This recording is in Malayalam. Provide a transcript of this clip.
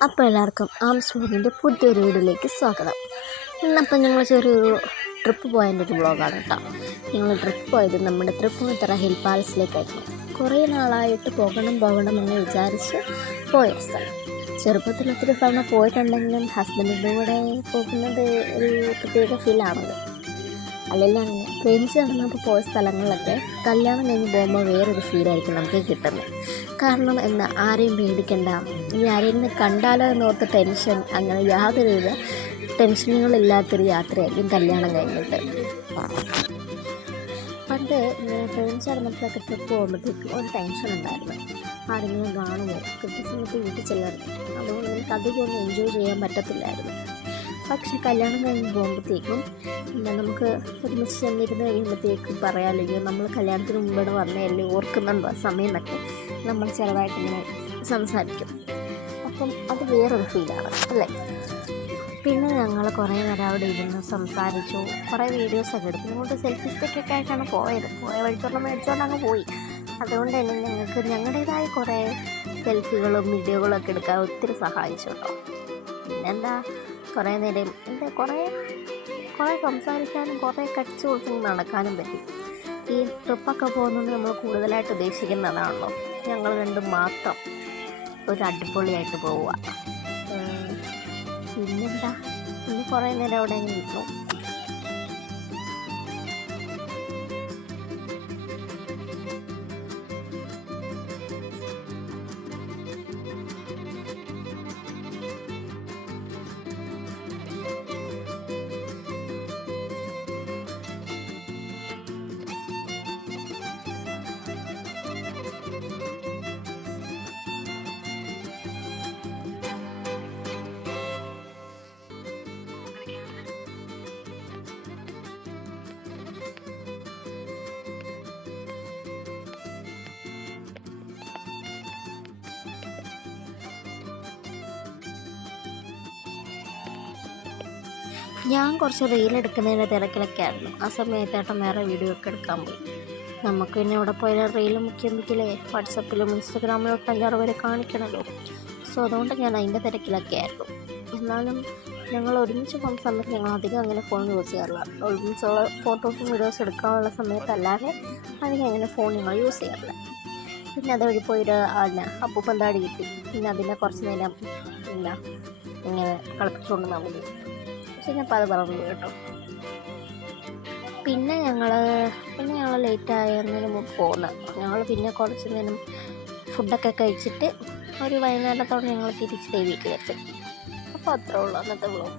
അപ്പോൾ എല്ലാവർക്കും ആംസ് വ്ലോഗിന്റെ പുതിയൊരു വീഡിയോയിലേക്ക് സ്വാഗതം. ഇന്നപ്പം ഞങ്ങൾ ചെറിയൊരു ട്രിപ്പ് പോയതിന്റെ ഒരു വ്ളോഗാണ് കേട്ടോ. ഞങ്ങൾ ട്രിപ്പ് പോയത് നമ്മുടെ തൃപ്പൂണിത്തറ ഹിൽ പാലസിലേക്കായിരുന്നു കുറേ നാളായിട്ട് പോകണം പോകണം എന്ന് വിചാരിച്ച് പോയ സ്ഥലം. ചെറുപ്പത്തിൽ ഒത്തിരി തവണ പോയിട്ടുണ്ടെങ്കിലും ഹസ്ബൻഡിന്റെ കൂടെ പോകുന്നത് ഒരു പ്രത്യേക ഫീലാണത് അല്ലെങ്കിൽ അങ്ങനെ പ്രേമിച്ച് നടന്നപ്പോൾ പോയ സ്ഥലങ്ങളിലൊക്കെ കല്യാണം കഴിഞ്ഞ് പോകുമ്പോൾ വേറൊരു ഫീലായിരിക്കും നമുക്ക് കിട്ടുന്നത് കാരണം എന്താ? ആരെയും പേടിക്കണ്ട. ഇനി ആരെയും കണ്ടാലോ എന്നോർത്ത് ടെൻഷൻ അങ്ങനെ യാതൊരു യാതൊരുവിധ ടെൻഷനുകളില്ലാത്തൊരു യാത്രയായിരിക്കും കല്യാണം കഴിഞ്ഞിട്ട്. പണ്ട് ഇങ്ങനെ പ്രേമിച്ച് നടന്നപ്പോഴൊക്കെ ട്രിപ്പ് പോകുമ്പോഴത്തേക്കും ഒരു ടെൻഷൻ ഉണ്ടായിരുന്നു. ആരെങ്കിലും കാണുമോ? കൃത്യസമയത്ത് വീട്ടിൽ ചെല്ലണം അതുകൊണ്ട് നമുക്ക് ഒന്നും എൻജോയ് ചെയ്യാൻ പറ്റത്തില്ലായിരുന്നു. പക്ഷെ കല്യാണം കഴിഞ്ഞ് പോകുമ്പോഴത്തേക്കും പിന്നെ നമുക്ക് ഒരുമിച്ച് ചെന്നിരുന്ന് കഴിയുമ്പോഴത്തേക്കും പറയാമല്ലോ നമ്മൾ കല്യാണത്തിന് മുമ്പിടെ വന്നതല്ലേ ഓർക്കുന്നുണ്ടോ? സമയം എന്നൊക്കെ നമ്മൾ ചെറുതായിട്ട് ഇങ്ങനെ സംസാരിക്കും. അപ്പം അത് വേറൊരു ഫീലാണ് അല്ലേ? പിന്നെ ഞങ്ങൾ കുറേ നേരം അവിടെ ഇരുന്ന് സംസാരിച്ചു. കുറേ വീഡിയോസൊക്കെ എടുത്തു. ഇങ്ങോട്ട് സെൽഫി സ്റ്റിക്കൊക്കെ ആയിട്ടാണ് പോയത്. പോയ വഴിക്കുള്ള മേടിച്ചുകൊണ്ട് അങ്ങ് പോയി. അതുകൊണ്ട് തന്നെ ഞങ്ങൾക്ക് ഞങ്ങളുടേതായ കുറേ സെൽഫികളും വീഡിയോകളും ഒക്കെ എടുക്കാൻ ഒത്തിരി സഹായിച്ചു കേട്ടോ പിന്നെന്താ? കുറേ നേരം എന്താ കുറേ കുറേ സംസാരിക്കാനും കുറേ കടിച്ചു കൊടുത്ത് നടക്കാനും പറ്റി. ഈ ട്രിപ്പൊക്കെ പോകുന്നത് നമ്മൾ കൂടുതലായിട്ട് ഉദ്ദേശിക്കുന്നതാണല്ലോ. ഞങ്ങൾ രണ്ടും മാത്രം ഒരു അടിപൊളിയായിട്ട് പോവുക. പിന്നെന്താ? പിന്നെ കുറേ നേരം അവിടെ അങ്ങ് നിൽക്കും ഞാൻ കുറച്ച് റീൽ എടുക്കുന്നതിന്റെ തിരക്കിലൊക്കെ ആയിരുന്നു. ആ സമയത്ത് ഏട്ടൻ വേറെ വീഡിയോ ഒക്കെ എടുക്കാൻ പോയി. നമുക്ക് പിന്നെ ഇവിടെ പോയാൽ റീൽ മുഖ്യമിക്കലേ വാട്സപ്പിലും ഇൻസ്റ്റഗ്രാമിലും ഒക്കെ അഞ്ചാറ് പേരെ കാണിക്കണമല്ലോ സോ അതുകൊണ്ട് ഞാൻ അതിന്റെ തിരക്കിലൊക്കെ ആയിരുന്നു. എന്നാലും ഞങ്ങൾ ഒരുമിച്ച് പോകുന്ന സമയത്ത് ഞങ്ങൾ അധികം അങ്ങനെ ഫോൺ യൂസ് ചെയ്യാറില്ല. ഒരുമിച്ചുള്ള ഫോട്ടോസും വീഡിയോസും എടുക്കാനുള്ള സമയത്തല്ലാതെ അധികം അങ്ങനെ ഫോൺ ഞങ്ങൾ യൂസ് ചെയ്യാറില്ല. പിന്നെ അത് വഴി പോയിട്ട് അതിനെ അപ്പൂപ്പൻ കിട്ടി. പിന്നെ അതിനെ കുറച്ച് നേരം പിന്നെ ഇങ്ങനെ കളിപ്പിച്ചുകൊണ്ട് നമുക്ക് ഞാൻ അത് പറഞ്ഞു കേട്ടോ. പിന്നെ ഞങ്ങൾ പിന്നെ ഞങ്ങൾ ലേറ്റ് ആയതിന് മുമ്പ് പോകുന്നത് ഞങ്ങൾ പിന്നെ കുറച്ച് നേരം ഫുഡൊക്കെ കഴിച്ചിട്ട് ഒരു വൈകുന്നേരത്തോടെ ഞങ്ങൾ തിരിച്ച് ദേവിക്ക് എത്തി അപ്പോൾ അത്രേ ഉള്ളൂ അന്നത്തെ വ്ളോഗ്